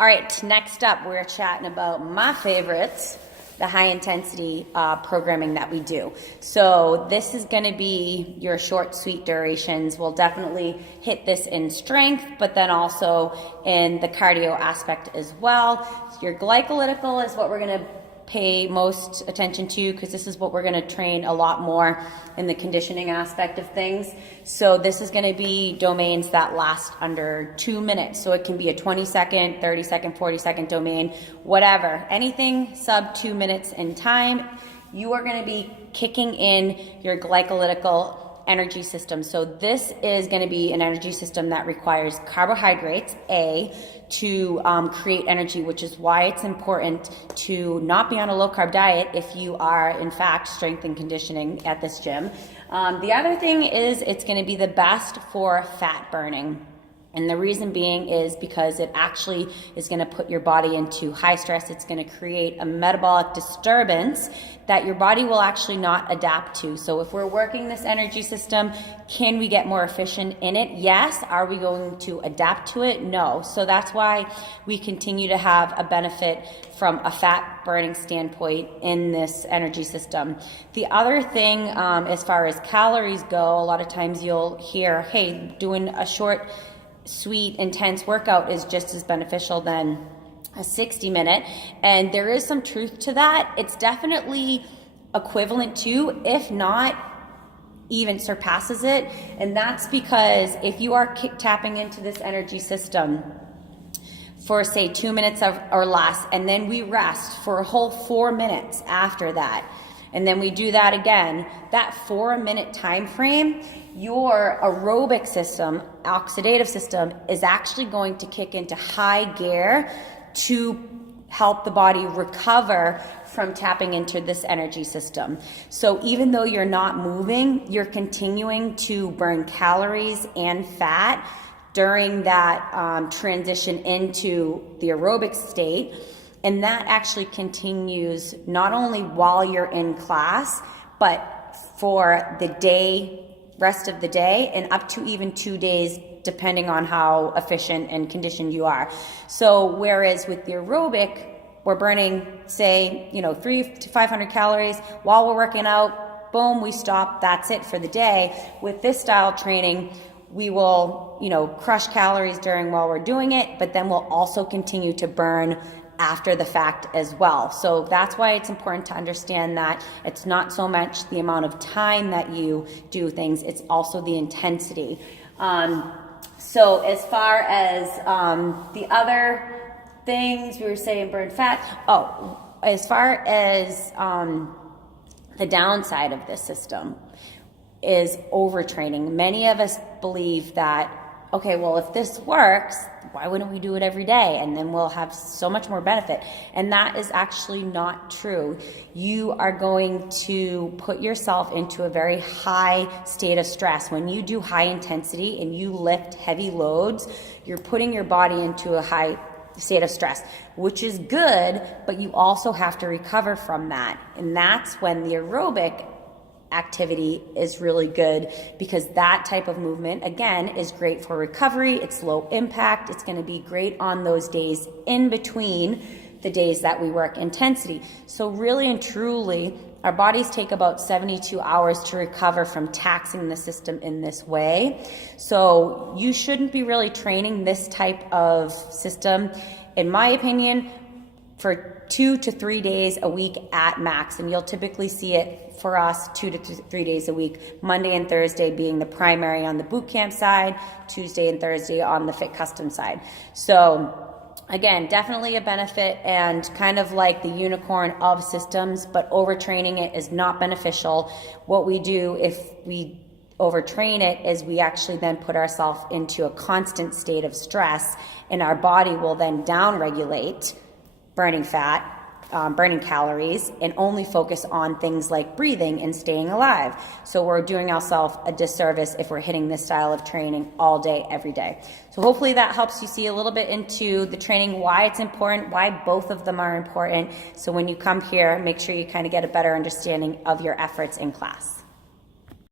All right, next up, we're chatting about my favorites, the high intensity programming that we do. So this is gonna be your short, sweet durations. We'll definitely hit this in strength, but then also in the cardio aspect as well. Your glycolytical is what we're gonna pay most attention to, because this is what we're going to train a lot more in the conditioning aspect of things. So this is going to be domains that last under 2 minutes. So it can be a 20-second, 30-second, 40-second domain, whatever. Anything sub 2 minutes in time, you are going to be kicking in your glycolytical energy system. So this is going to be an energy system that requires carbohydrates, to create energy, which is why it's important to not be on a low carb diet if you are in fact strength and conditioning at this gym. The other thing is it's going to be the best for fat burning. And the reason being is because it actually is going to put your body into high stress. It's going to create a metabolic disturbance that your body will actually not adapt to. So if we're working this energy system, can we get more efficient in it? Yes. Are we going to adapt to it? No. So that's why we continue to have a benefit from a fat burning standpoint in this energy system. The other thing, as far as calories go, a lot of times you'll hear, hey, doing a short, sweet, intense workout is just as beneficial than a 60-minute. And there is some truth to that. It's definitely equivalent to, if not even surpasses it. And that's because if you are tapping into this energy system for say 2 minutes or less, and then we rest for a whole 4 minutes after that, and then we do that again, that 4-minute time frame, your aerobic system, oxidative system, is actually going to kick into high gear to help the body recover from tapping into this energy system. So even though you're not moving, you're continuing to burn calories and fat during that transition into the aerobic state. And that actually continues not only while you're in class, but for the day, rest of the day, and up to even 2 days, depending on how efficient and conditioned you are. So whereas with the aerobic, we're burning, say, 300 to 500 calories while we're working out, boom, we stop, that's it for the day. With this style training, we will, crush calories while we're doing it, but then we'll also continue to burn after the fact as well. So that's why it's important to understand that it's not so much the amount of time that you do things, it's also the intensity. So as far as the other things we were saying, burn fat, as far as the downside of this system is overtraining. Many of us believe that, okay, well, if this works, why wouldn't we do it every day? And then we'll have so much more benefit. And that is actually not true. You are going to put yourself into a very high state of stress. When you do high intensity and you lift heavy loads, you're putting your body into a high state of stress, which is good, but you also have to recover from that. And that's when the aerobic activity is really good, because that type of movement, again, is great for recovery. It's low impact. It's going to be great on those days in between the days that we work intensity. So really and truly, our bodies take about 72 hours to recover from taxing the system in this way. So you shouldn't be really training this type of system, in my opinion, for 2 to 3 days a week at max. And you'll typically see it for us 2 to 3 days a week, Monday and Thursday being the primary on the boot camp side, Tuesday and Thursday on the Fit Custom side. So again, definitely a benefit and kind of like the unicorn of systems, but overtraining it is not beneficial. What we do if we overtrain it is we actually then put ourselves into a constant state of stress, and our body will then downregulate burning fat, burning calories, and only focus on things like breathing and staying alive. So we're doing ourselves a disservice if we're hitting this style of training all day, every day. So hopefully that helps you see a little bit into the training, why it's important, why both of them are important. So when you come here, make sure you kind of get a better understanding of your efforts in class.